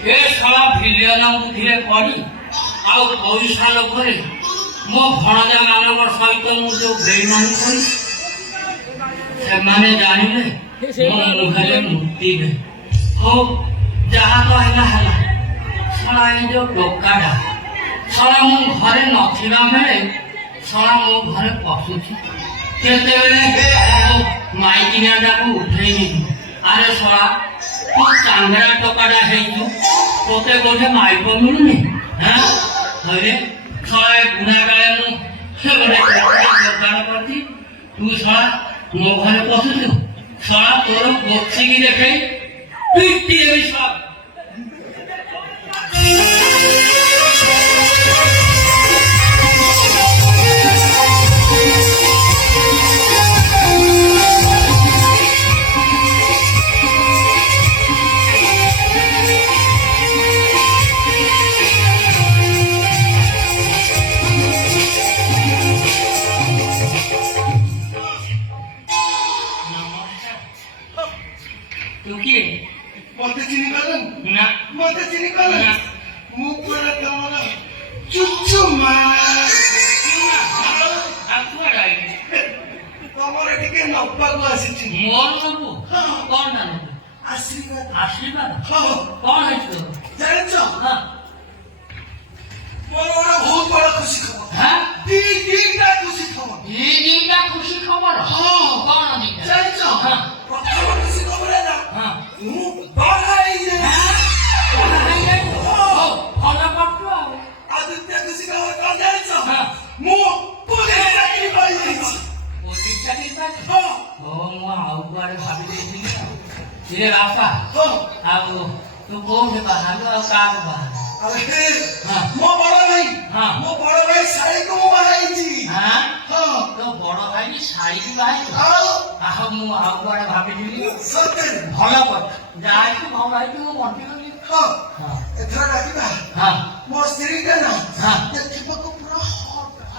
ଏ ଶଳା ଭିଲିୟନ ବୁଦ୍ଧିରେ ପଡ଼ି ଆଉ ପଇସା ଲୋଭରେ ମୋ ଭଣଜା ମାନଙ୍କ ସହିତ ମୁଁ ଯୋଉ ବେଇମାନି କରି ସେମାନେ ଜାଣିଲେ ମୋ ମୁହଁରେ ମୁତିବେ। ହଉ ଯାହା ତ ହେଲା ହେଲା। ଶଳା ଏ ଯୋଉ ଟୋକାଟା ଶଳା ମୁଁ ଘରେ ନଥିବା ବେଳେ ଶଳା ମୋ ଘରେ ପଶୁଛି। କେତେବେଳେ ମାଇକିନିଆଟାକୁ ଉଠେଇ ନେବି। ଆରେ ଶଳା ତୁ ଚାଙ୍ଗରା ଟୋକାଟା ହେଇଛୁ, ତୋତେ କୋଉଠି ମାଇପ ମିଳୁନି? ଆରେ ଶଳା ବୁଢା କାଳେ ମୁଁ ଯୋଗାଣ କରିଛି, ତୁ ଶଳା ମୋ ଘରେ ପଶୁଛୁ। ଶଳା ତୋର ବସିକି ଦେଖେଇ ପିଟି ଦେବି ଶଳା। মতে চিনি করেন না, মতে চিনি করেন না। মুখ করে তোমার চুচ্চু মা তোমার এদিকে নব্বাকু আসিছি। মোর নবু কଣ ଟା ନବୁ? আশীর্বাদ ଆଶୀର୍ବାଦ হ্যাঁ କଣ ହେଇଛି ତୋର? জানিছ ହଁ মোর ওরা বহুত বড় খুশি খবর। হ্যাঁ দিনটা খুশি খবর। এই দিনটা খুশি খবর। হ্যাঁ କଣ ଦିଟା? জানিছ হ্যাঁ প্রথম খুশি খবর এটা ହଁ ମୁଁ ବାହାଇ ଯେ ଭଲ କରୁଛୁ ଆଉ। ଆଉ ଦ୍ୱିତୀୟ ଖୁସି ଖବର କଣ ଜାଣିଛ? ହଁ ମୁଁ ପୋଲିସ ଚାକିରି ପାଇଯାଇଛି। ପୋଲିସ ଚାକିରି ପାଇଛୁ? ହଁ ମୁଁ ଆଉ କୁଆଡେ ଭାବି ଦେଇଥିଲି ଆଉ। ରେ ବାପା ହଁ ଆଉ ତୁ କୋଉଠି ବାହାରିଲୁ ଆଉ କାହାକୁ ବାହାରିଲୁ? ଆଉ ହେ ହଁ ମୋ ବଡ ଭାଇ ହଁ ମୋ ବଡ ଭାଇ ଶାଳୀକୁ ମୁଁ ବାହାଇଛି। ହଁ ହଁ ତୋ ବଡ ଭାଇ ଶାଢୀକି ବାହାରିଛୁ? ଆଉ ମୁଁ ଆଉ କୁଆଡେ ଭାବିଥିଲି। ସତରେ ଭଲ କରୁଛୁ, ଯାହାକି ଭଲ ହେଇଛି ମୁଁ ବଞ୍ଚିଗଲି। ହଁ ହଁ ଏଥର ଡାକିବା ହଁ ମୋ ସ୍ତ୍ରୀଟା ନା ହଁ ଦେଖିବାକୁ ପୁରା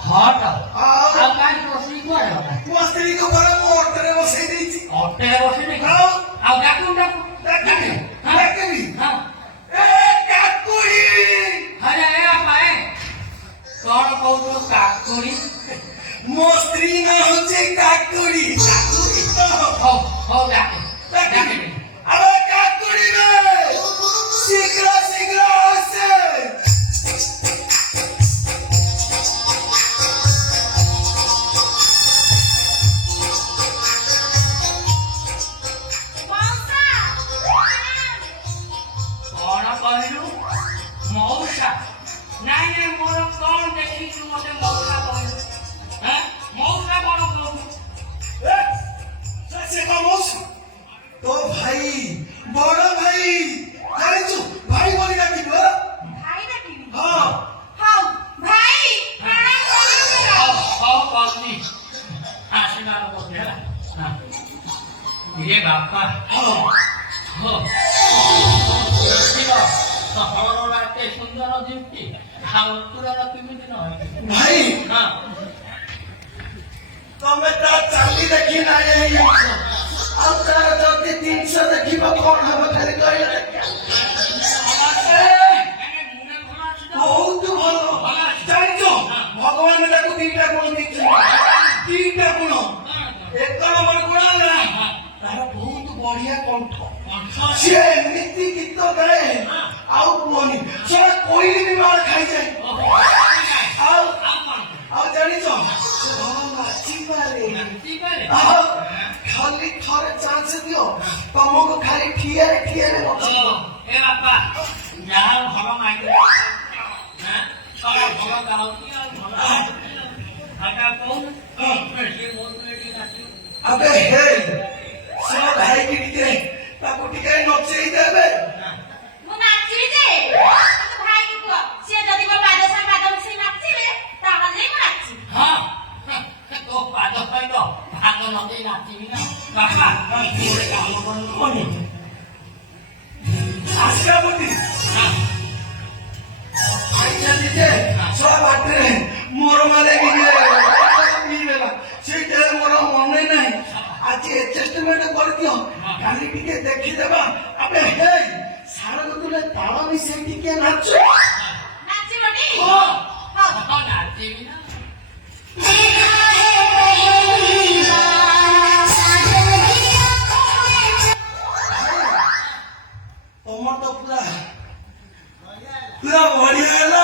ହଟ ଆଉ ଆଉ କାହିଁକି ରୋଷେଇ କୁଆଡେ ଗଲା? ମୋ ସ୍ତ୍ରୀକୁ ପରା ମୁଁ ଅଟୋରେ ବସେଇ ଦେଇଛି। ଅଟେରେ ବସିନି ଆଉ ଆଉ ଡାକୁ ଡାକୁ ଡାକିବି ହଁ ଡାକିବି ହଁ ଏ କାକୁଡି ଆରେ ଏ ବାପା ଏ କଣ କହୁଛୁ କାକୁଡି? ମୋ ସ୍ତ୍ରୀ ନା ହଉଛି କାକୁଡି। କାକୁଡି ହଉ ହଉ ଡାକେ ଡାକେ আরে কাকুড়ি রে শীঘ্র শীঘ্র আসে। କଣ କହିଲୁ? ମଉସା? ନାଇଁ ନାଇଁ ମୋର କଣ ଦେଖିଛୁ ମତେ ମଉସା କହିଲୁ? ମଉସା କଣ କହୁଛୁ? সে কামস তো ভাই বড় ভাই জানিছু ভাই বলি ডাকিব। ভাই ডাকিবি? হ্যাঁ হও ভাই প্রণাম করিবে। ହଉ କହୁଛି ଆଶୀର୍ବାଦ କରୁଛି ହେଲା। ଇଏ ବାପା হ্যাঁ ସହରର ଏତେ ସୁନ୍ଦର ଯୁକ୍ତି ଆଉ ତୁରର କେମିତି ନ ভাই ହଁ তবে তা চালি দেখি না এই আর তার যদি 300 দেখিব কোন হবে খালি কইলে বহুত ভালো জানিছ ভগবান তাকে তিনটা গুণ দিচ্ছে। তিনটা গুণ এক নম্বর গুণ না তার বহুত বঢ়িয়া কণ্ঠ। সে নীতি গীত গায়ে আউ কুহনি সেটা কইলে বি মার খাই যায়। আউ আউ জানিছ সে ভালো নাচিপারে। আউ খালি থরে চান্স দিও তমକୁ ଖାଲି ଠିଆରେ ଠିଆରେ ରଖିବ। ଏ ବାପା ଯାହା ଭଲ ମାଇକ ଛଅ ଭଲ ଗାଉଛି ଆଉ ଭଲ ଆକା କହୁନ ସେ ବହୁତ ଟିକେ ନାଚିବ। ଆବେ ହେ ସେ ଭାଇକି ଟିକେ ତାକୁ ଟିକେ ନଚେଇ ଦେବେ। ମୁଁ ନାଚିବି ଯେ କିନ୍ତୁ ଭାଇକୁ କୁହ ସିଏ ଯଦି ମୋ ପାଦ ସାଙ୍ଗେ ପାଦ ମିଶେଇ ନାଚିବେ ତାହେଲେ ମୁଁ ନାଚିବି। ହଁ ତୋ ପାଦ ସହିତ ଭାଗ ଲଗେଇ ନାଚିବି ନା ବାପା ଗୋଟେ କାମ କରନ୍ତୁ ଆସିଲା ବୁଟି ଭାଇଛନ୍ତି ଯେ ସବ ବାଟରେ ମୋର ମାନେ ମିଳିଗଲା ସେଇଟା ମୋର ମନେ ନାହିଁ। ଆଜି ଆଡଜଷ୍ଟମେଣ୍ଟ କରିଦିଅ କାଲି ଟିକେ ଦେଖିଦେବା। ଆବେ ହେ ସାରକୁ ତୁଲେ ତାଳ ମିଶେଇ ଟିକେ ନାଚ। ନାଚିବଟି? ହଁ। ହଉ। ନାଚିବି ନା ତମର ତ ପୁରା ପୁରା ବଢିଆ ହେଲା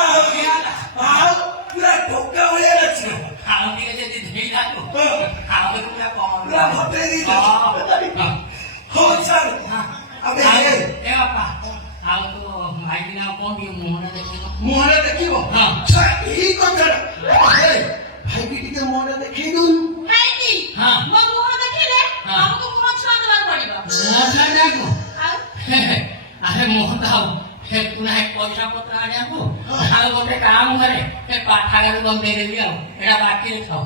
ଆଉ ପୁରା ଟୋକା ଭଳିଆ ନାଚିବ। ଆଉ ଟିକେ ଯଦି ଧୋଇଲାକୁ ହଁ। ଆଉ ପୁରା ପୁରା ଭଟେଇ ଦେଇଛ। କମ ହଉ ଚାଲ ଆମେ ଏ ବାପା ଆଉ ତ ମାଇକିନା କଣ ଟିକେ ମୁହଁଟା ଦେଖିଲ ମୁହଁରେ ଦେଖିବ। ହଁ। ଛା, ଏଇ କଥାଟା ଭାଇକି ଟିକେ ମୁହଁରେ ଦେଖେଇ ଦଉନୁ। ଭାଇକି ହଁ। ମୋ ମୁହଁ ଦେଖିଲେ ହଁ। ଆମକୁ ମୁହଁ ଛୁଆ ଦେବାକୁ ପଡିବ। ମୁହଁ ଛାଡ଼ିବାକୁ ଆଉ ଆରେ ମୁହଁ ତ ସେ ପୁରା ପଇସା ପତ୍ର ଆଣିବାକୁ ଆଉ ଗୋଟେ କାମ କରେ ସେ ପାଠାଗାର ଦେଇଦେବି ଆଉ ଏଇଟା ବାକିରେ ଥାଉ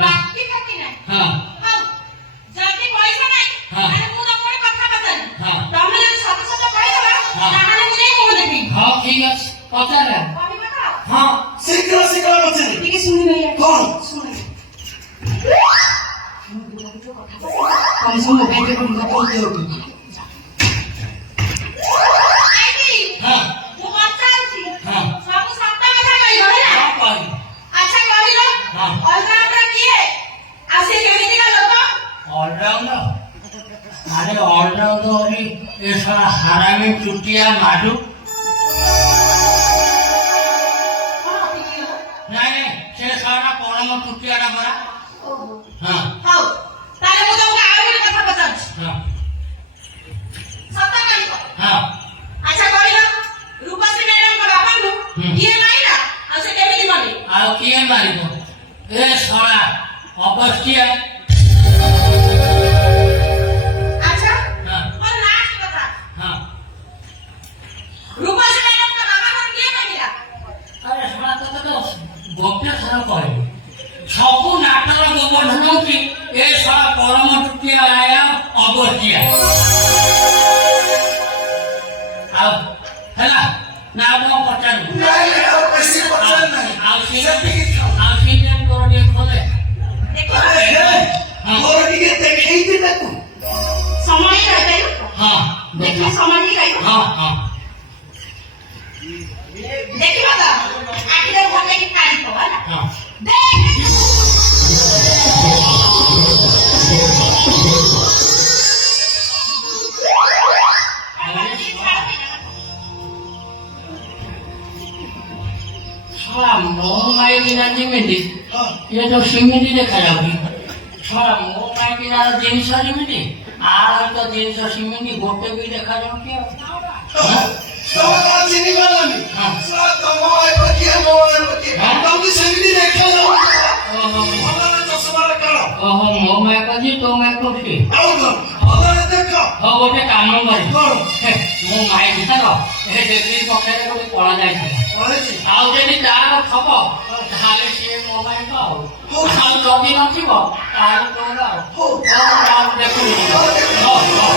ବାକି କାଟି ନାହିଁ। ହଁ ହଉ। ଯଦି ପଇସା ନାହିଁ ହଁ। ତାହେଲେ ମୁଁ ତମକୁ ଗୋଟେ କଥା ପଚାରିବି। ହଁ। ତମେ ଯଦି ସତ ସତ କହିଦବ ହଁ। ତାହେଲେ ମୁଁ ଯାଇ ମୁହଁ ଦେଖିବି। ହଁ ଠିକ ଅଛି ପଚାର କହିବ ତ? ହଁ ଶୀଘ୍ର ଶୀଘ୍ର ପଚାରେ। ଟିକେ ଶୁଣିବେ। କଣ? ତମେ ସବୁ ମୋବାଇଲରେ କଣ କହୁଛ? ଆଇଟି ହଁ ମୁଁ ପଚାରୁଛି। ହଁ। ସବୁ ସତ କଥା କହିବ ହେଲା? ହଁ କହିବି ଆଚ୍ଛା କହିଲ ହଁ। ଅଲରାଉଣ୍ଡର କିଏ? ଆଉ ସେ କେମିତିକା ଲୋକ? ଅଲରାଉଣ୍ଡର ଆରେ ଅଲରାଉଣ୍ଡର ହରି ଏ ସାରା ହାରାମି ଚୁଟିଆ ମାଡୁ କଣ ଅତିକି ଗଲ? ନାଇଁ ନାଇଁ ସେ ସାରା ପରମ ଚୁଟିଆଟା ପରା ଓହୋ। ହଁ ହଉ ତାହେଲେ ମୁଁ ତମକୁ ଆଉ ଗୋଟେ କଥା ପଚାରୁଛି। ହଁ ସତ କହିବ। ହଁ ଆଚ୍ଛା କହିଲ ରୂପଶ୍ରୀ ମ୍ୟାଡମଙ୍କ ବାପାଙ୍କୁ କିଏ ମାଇଲା ଆଉ ସେ କେମିତି ଗଲେ? ଆଉ କିଏ ମାରିବ ଏ ଶଳା ଅବସ୍ଥିଆ ଆଚ୍ଛା ହଁ ମୋର ଲାଷ୍ଟ କଥା ହଁ ରୂପଶ୍ରୀ ମ୍ୟାଡମଙ୍କ ବାପାଙ୍କୁ କିଏ ମାଇଲା? ଆରେ ଶଳା ତତେ ତ ଗୋଟେ ଥର କହିଲି ସବୁ ନାଟକ ଗୋବର୍ଦ୍ଧନ ହଉଛି ଏ ଶଳା ପରମ ଚୁଟିଆ ଆୟା ଅବସ୍ଥିଆ ଆଉ ହେଲା ନା ଆଉ କଣ ପଚାରିବୁ ନାଇଁ ନାଇଁ, ଆଉ ବେଶୀ ପଚାର ନାହିଁ। ଆଉ ସେତିକି ଥାଉ। ସିରିୟଲ ତୋର ଟିକେ ଖୋଲେ ଦେଖ ଆରେ ହେ, ମୋର ଟିକେ ଦେଖେଇ ଦେ ତାକୁ। ସମୟ ରହିପାରିବ? ହଁ ଦେଖିବ ସମୟ ରହିବ? ହଁ ହଁ ଦେଖିବ ତ ଆଖିରେ ଭଲକି କାଢିବ ହେଲା? ହଁ ଦେଖ ଶଳା ମୋ ମାଇକିନା ଯେମିତି ହଁ। ଏ ତ ସେମିତି ଦେଖାଯାଉଛି ଶଳା ମୋ ମାଇକିନାର ଜିନିଷ ଯେମିତି ଆର ତ ଜିନିଷ ସେମିତି ଗୋଟେ ବି ଦେଖାଯାଉଛି ଆଉ ତମେ କଣ ଚିହ୍ନି ପାରିଲନି? ହଁ। ଶଳା ତମ ଭାଇ କିଏ ମୋ ଭାଇ କିଏ? ହଁ। ତମକୁ ସେମିତି ଦେଖାଯାଉନି। ଓହୋ ଭଲରେ ଚଷମାରେ କାଢ। ଓହୋ ମୋ ମାଆ କହୁଛି ତୋ ମାଆ କହୁଛି ଆଉ କଣ? ଭଲରେ ଦେଖ। ହଉ ଗୋଟେ କାମ କରି କଣ? ମୋ ମାଇ ଭିତର ଏ ଦେବୀ ପକ୍ଷରେ ଗୋଟେ ପଳା ଯାଇଥିଲା କହିଛି। ଆଉ ଯଦି ତାର ଥବ ତାହେଲେ ସିଏ ମୋ ମାଇ ତ ଆଉ ହଉ। ଆଉ ଯଦି ନଥିବ ତାହେଲେ ତୋର ଆଉ ହଉ। ଦେଖୁନି ହଉ, ଦେଖ। ହଉ ହଉ